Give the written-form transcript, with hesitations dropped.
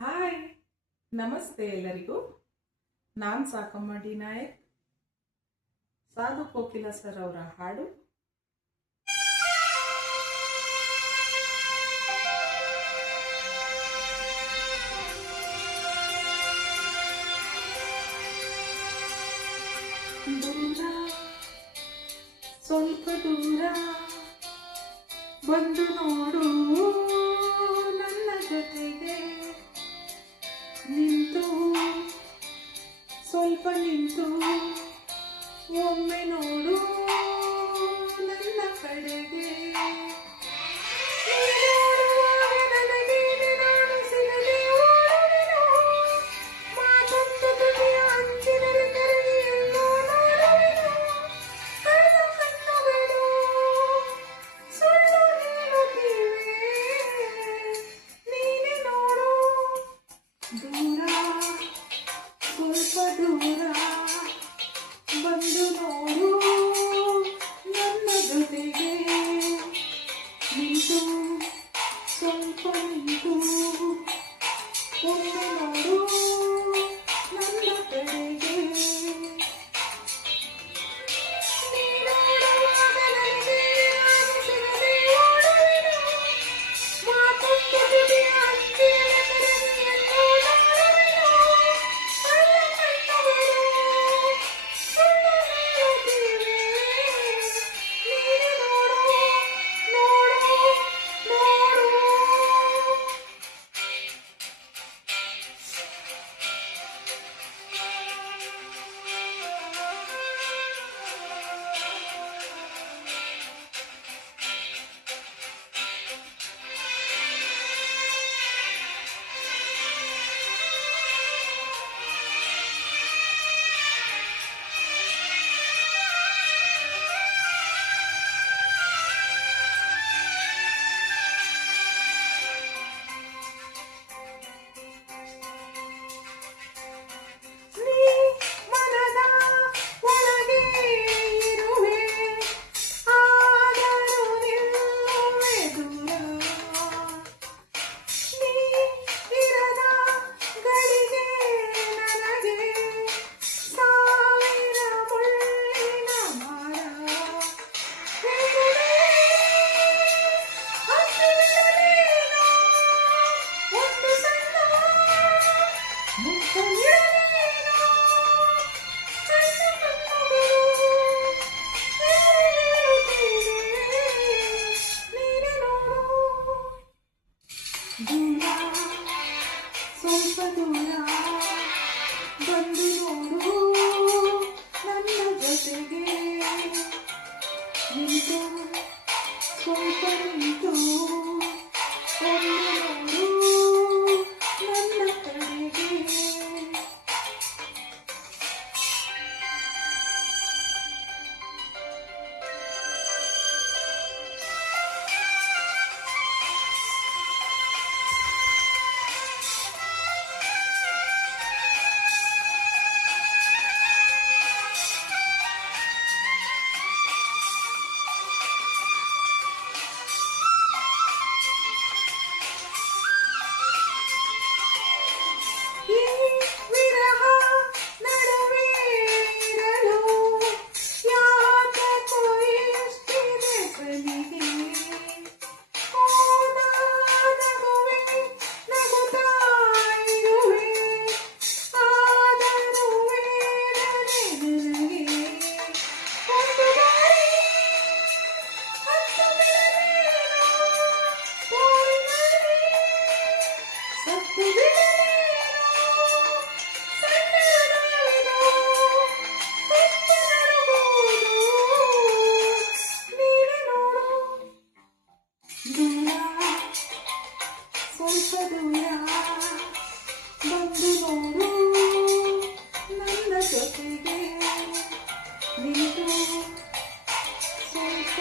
Hi, ನಮಸ್ತೆ ಎಲ್ಲರಿಗೂ. ನಾನು ಸಾಕಮ್ಮ ಡಿ ನಾಯಕ್. ಸಾಧು ಕೋಕಿಲ ಸರ್ ಅವರ ಹಾಡು. ದೂರ, ಸ್ವಲ್ಪ ದೂರ ಬಂದು ನೋಡು ನನ್ನ ಜೊತೆಗೆ, ನಿಂತು ಸ್ವಲ್ಪ ನಿಂತು ಒಮ್ಮೆ ನೋಡು ನನ್ನ ಕಡೆಗೆ. ನನಗೆ ನಾನು ಸಿಗದೆ ಓಡುವೆನು, ಮಾತೊಂದು ತುಟಿಯ ಅಂಚಿನಲ್ಲಿ ಕರಗಿ ಎಲ್ಲೋ ನೋಡುವೆನು. ಕಳ್ಳ ಕಣ್ಣುಗಳು ಸುಳ್ಳು ಹೇಳುತ್ತಿವೆ, ನೀನೆ ನೋಡು. ದೂರ, ಸ್ವಲ್ಪ ದೂರ ಬಂದು ನೋಡು ನನ್ನ ಜೊತೆಗೆ, ನಿಂತು ಸ್ವಲ್ಪ ನಿಂತು ಒಮ್ಮೆ ನೋಡು ನನ್ನ ಕಡೆಗೆ. ನೀನೋಡುವಾಗ ನನಗೆ ನಾನು ಸಿಗದೆ ಓಡುವೆನು, ಮಾತೊಂದು ತುಟಿಯ ಅಂಚಿನಲ್ಲಿ ಕರಗಿ ಎಲ್ಲೋ ನೋಡುವೆನು. ಕಳ್ಳ ಕಣ್ಣುಗಳು ಸುಳ್ಳು ಹೇಳುತ್ತಿವೆ, ನೀನೆ ನೋಡು, ನೋಡು, ನೋಡು. ನೀ ಮನದ ಒಳಗೆ ಇರುವೆ, ಆದರೂ ನಿಲ್ಲುವೆ ದೂರ. ನೀ ಇರದ ಗಳಿಗೆ ನನಗೆ ಸಾವಿರ ಮುಳ್ಳಿನ ಭಾರ. ಹೇಗುವೆ ಹತ್ತಿರಲೇನೋ ಒಂದು ಸಣ್ಣ ಮುತ್ತ ನೀಡಲೇನೋ. ಕಣ್ಣ ಕಣ್ಣುಗಳು ಹೇಳುತ್ತಿವೆ, ನೀನೆ ನೋಡು. ದೂರ, ಸ್ವಲ್ಪ ದೂರ ಬಂದು ನೋಡು ನನ್ನ ಜೊತೆಗೆ, ನಿಂತು ಸ್ವಲ್ಪ ನಿಂತು ಒಮ್ಮೆ ನೋಡು ನನ್ನ ಕಡೆಗೆ. ಈ ವಿರಹ ನಡುವೆ ಇರಲು ಯಾತಕೋ ಇಷ್ಟಿದೆ ಸಲಿಗೆ. ಹೋದ ನಗುವೆ ನಗುತ್ತಾ ಇರುವೆ, ಆದರೂ ವೇದನೆ ನನಗೆ. ಒಂದು ಬಾರಿ ಹತ್ತು ಬಿಡಲೇನೋ ತೋಳಿನಲ್ಲಿ ಸತ್ತು ಬಿಡಲೇನೋ. ಸಣ್ಣದಾವೆನೋ ಕತ್ತಲರಬಹುದು, ನೀನೆ ನೋಡು. ದೂರ, ಸ್ವಲ್ಪ ದೂರ ಬಂದು ನೋಡು ನನ್ನ ಜೊತೆಗೆ, ನಿಂತು ಸ್ವಲ್ಪ